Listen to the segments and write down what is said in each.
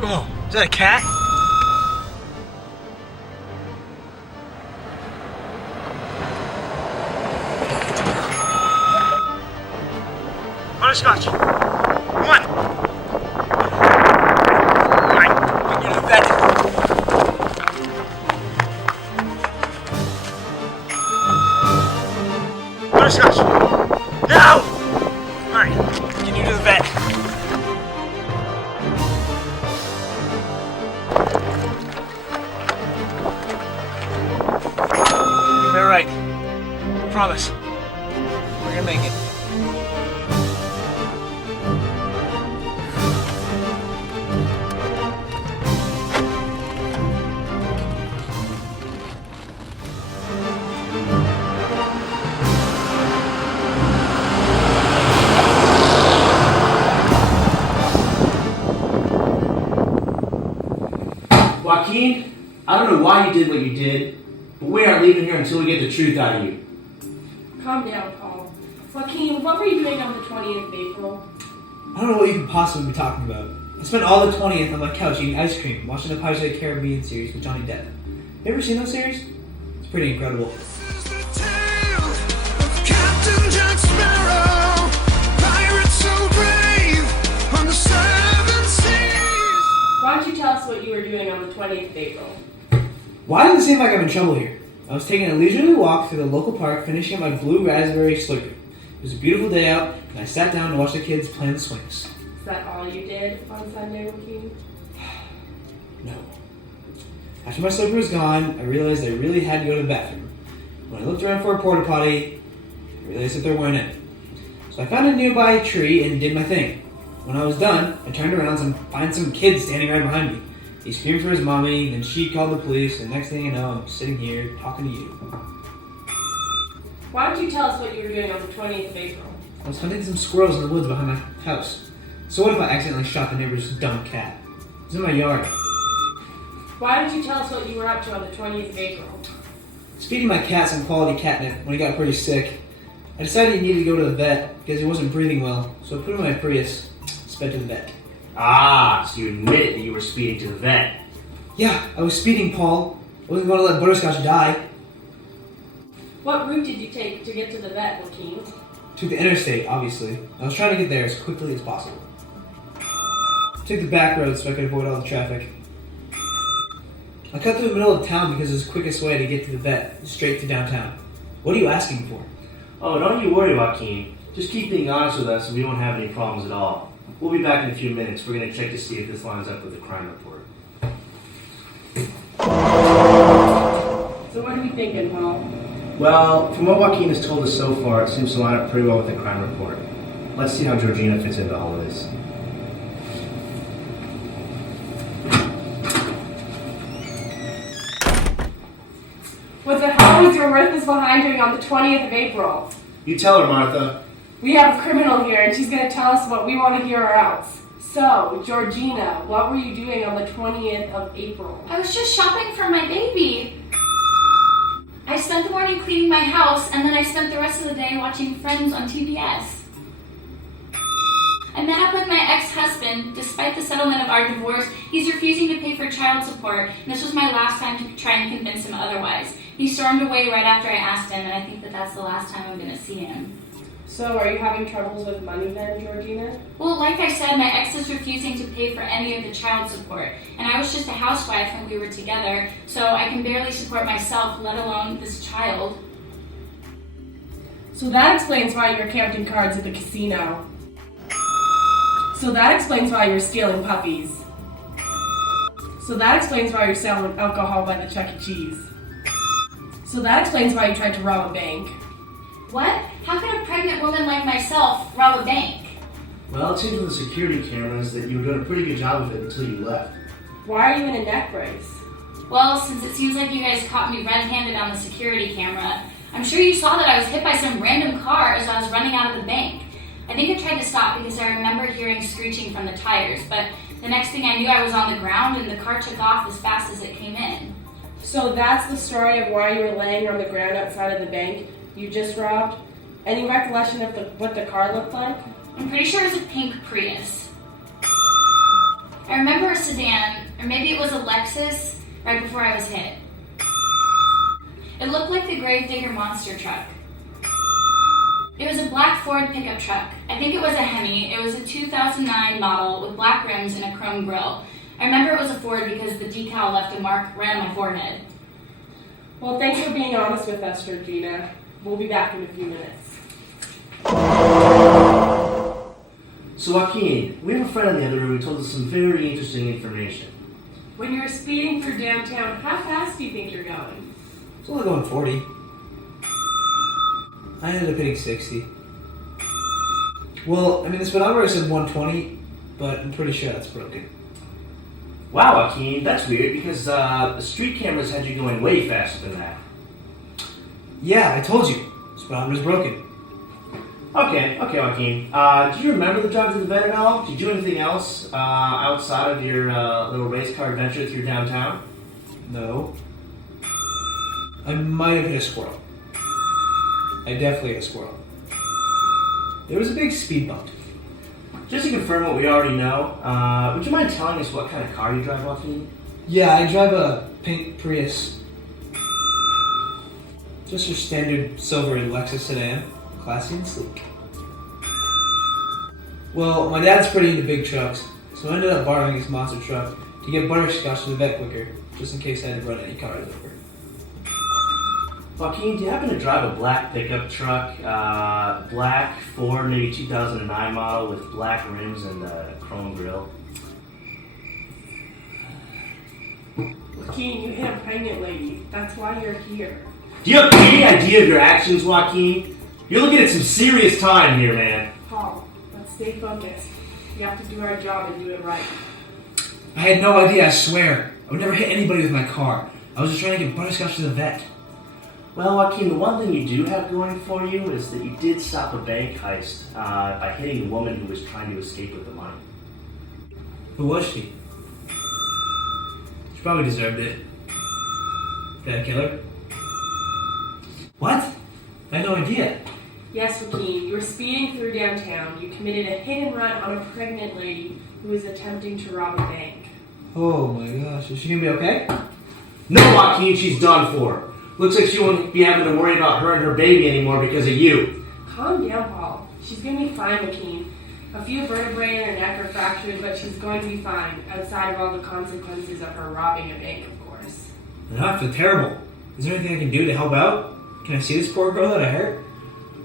Oh, is that a cat? Butterscotch! Come on! Alright, you do that. Butterscotch! No! Alright, can you do the vet? Alright, promise. We're gonna make it. Joaquin, I don't know why you did what you did, but we aren't leaving here until we get the truth out of you. Calm down, Paul. Joaquin, what were you doing on the 20th of April? I don't know what you could possibly be talking about. I spent all the 20th on my couch eating ice cream, watching the Pirates of the Caribbean series with Johnny Depp. You ever seen those series? It's pretty incredible. Why don't you tell us what you were doing on the 20th of April? Why does it seem like I'm in trouble here? I was taking a leisurely walk through the local park, finishing up my blue raspberry Slurpee. It was a beautiful day out, and I sat down to watch the kids play in the swings. Is that all you did on Sunday, Joaquin? No. After my slipper was gone, I realized I really had to go to the bathroom. When I looked around for a porta potty, I realized that there weren't any. So I found a nearby tree and did my thing. When I was done, I turned around and find some kid standing right behind me. He screamed for his mommy, then she called the police, and next thing you know, I'm sitting here talking to you. Why don't you tell us what you were doing on the 20th of April? I was hunting some squirrels in the woods behind my house. So what if I accidentally shot the neighbor's dumb cat? It was in my yard. Why don't you tell us what you were up to on the 20th of April? I was feeding my cat some quality catnip when he got pretty sick. I decided he needed to go to the vet because he wasn't breathing well, so I put him in my Prius, sped to the vet. Ah, so you admitted that you were speeding to the vet. Yeah, I was speeding, Paul. I wasn't going to let Butterscotch die. What route did you take to get to the vet, Joaquin? Took the interstate, obviously. I was trying to get there as quickly as possible. Took the back roads so I could avoid all the traffic. I cut through the middle of town because it was the quickest way to get to the vet, straight to downtown. What are you asking for? Oh, don't you worry, Joaquin. Just keep being honest with us and we won't have any problems at all. We'll be back in a few minutes. We're going to check to see if this lines up with the crime report. So what are we thinking, Paul? Well, from what Joaquin has told us so far, it seems to line up pretty well with the crime report. Let's see how Georgina fits into all of this. What the hell was your worthless behind doing on the 20th of April? You tell her, Martha. We have a criminal here, and she's going to tell us what we want to hear or else. So, Georgina, what were you doing on the 20th of April? I was just shopping for my baby. I spent the morning cleaning my house, and then I spent the rest of the day watching Friends on TBS. I met up with my ex-husband. Despite the settlement of our divorce, he's refusing to pay for child support, and this was my last time to try and convince him otherwise. He stormed away right after I asked him, and I think that that's the last time I'm going to see him. So, are you having troubles with money then, Georgina? Well, like I said, my ex is refusing to pay for any of the child support, and I was just a housewife when we were together, so I can barely support myself, let alone this child. So that explains why you're counting cards at the casino. So that explains why you're stealing puppies. So that explains why you're selling alcohol by the Chuck E. Cheese. So that explains why you tried to rob a bank. What? How can a pregnant woman like myself rob a bank? Well, it seems from the security cameras that you were doing a pretty good job of it until you left. Why are you in a neck brace? Well, since it seems like you guys caught me red-handed on the security camera, I'm sure you saw that I was hit by some random car as I was running out of the bank. I think I tried to stop because I remember hearing screeching from the tires, but The next thing I knew, I was on the ground and the car took off as fast as it came in. So that's the story of why you were laying on the ground outside of the bank you just robbed? Any recollection of what the car looked like? I'm pretty sure it was a pink Prius. I remember a sedan, or maybe it was a Lexus, right before I was hit. It looked like the Gravedigger monster truck. It was a black Ford pickup truck. I think it was a Hemi. It was a 2009 model with black rims and a chrome grille. I remember it was a Ford because the decal left a mark right on my forehead. Well, thanks for being honest with us, Georgina. We'll be back in a few minutes. So Joaquin, we have a friend in the other room who told us some very interesting information. When you're speeding through downtown, how fast do you think you're going? It's only going 40. I ended up hitting 60. Well, I mean, the speedometer said 120, but I'm pretty sure that's broken. Wow, Joaquin, that's weird because the street cameras had you going way faster than that. Yeah, I told you. Speedometer's broken. Okay, Joaquin. Do you remember the drive to the vet at all? Did you do anything else outside of your little race car adventure through downtown? No. I might have hit a squirrel. I definitely hit a squirrel. There was a big speed bump. Just to confirm what we already know, would you mind telling us what kind of car you drive, Joaquin? Yeah, I drive a pink Prius. Just your standard silver Lexus sedan. Classy and sleek. Well, my dad's pretty into big trucks, so I ended up borrowing his monster truck to get butterscotch to the vet quicker, just in case I had to run any cars over. Joaquin, do you happen to drive a black pickup truck, black Ford, maybe 2009 model with black rims and a chrome grille? Joaquin, you hit a pregnant lady. That's why you're here. Do you have any idea of your actions, Joaquin? You're looking at some serious time here, man. Paul, let's stay focused. We have to do our job and do it right. I had no idea, I swear. I would never hit anybody with my car. I was just trying to get butterscotch to the vet. Well, Joaquin, the one thing you do have going for you is that you did stop a bank heist by hitting a woman who was trying to escape with the money. Who was she? She probably deserved it. Did I kill her? What? I had no idea. Yes, Joaquin, you were speeding through downtown. You committed a hit and run on a pregnant lady who was attempting to rob a bank. Oh my gosh, is she gonna be okay? No, Joaquin, she's done for. Looks like she won't be having to worry about her and her baby anymore because of you. Calm down, Paul. She's gonna be fine, Joaquin. A few vertebrae in her neck are fractured, but she's going to be fine, outside of all the consequences of her robbing a bank, of course. I feel terrible. Is there anything I can do to help out? Can I see this poor girl that I hurt?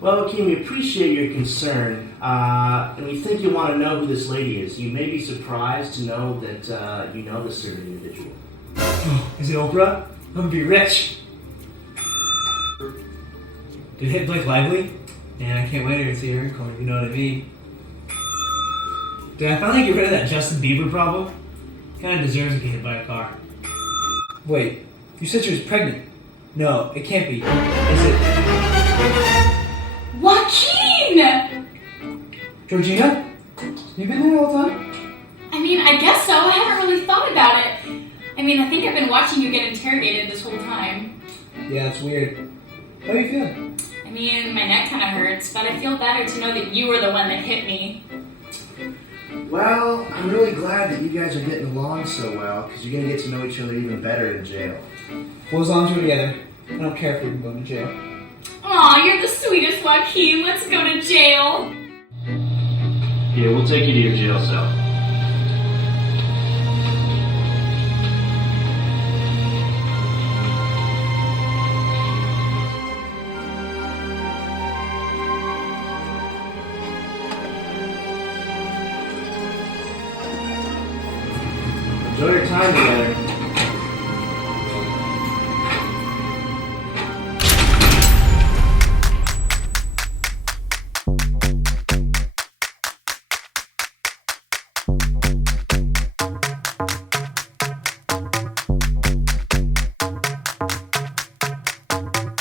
Well, Joaquin, we appreciate your concern, and we think you want to know who this lady is. You may be surprised to know that you know this certain individual. Is it Oprah? I'm gonna be rich. Did it hit Blake Lively? Man, I can't wait to see her in court, you know what I mean? Did I finally get rid of that Justin Bieber problem? Kinda deserves to get hit by a car. Wait, you said she was pregnant. No, it can't be. Is it Joaquin! Georgina? You been there all the time? I mean, I guess so. I haven't really thought about it. I mean, I think I've been watching you get interrogated this whole time. Yeah, it's weird. How are you feeling? I mean, my neck kind of hurts, but I feel better to know that you were the one that hit me. Well, I'm really glad that you guys are getting along so well, because you're going to get to know each other even better in jail. Well, as long as we're together, I don't care if we can go to jail. Aw, you're the sweetest, Joaquin. Let's go to jail. Yeah, we'll take you to your jail cell. Enjoy your time together.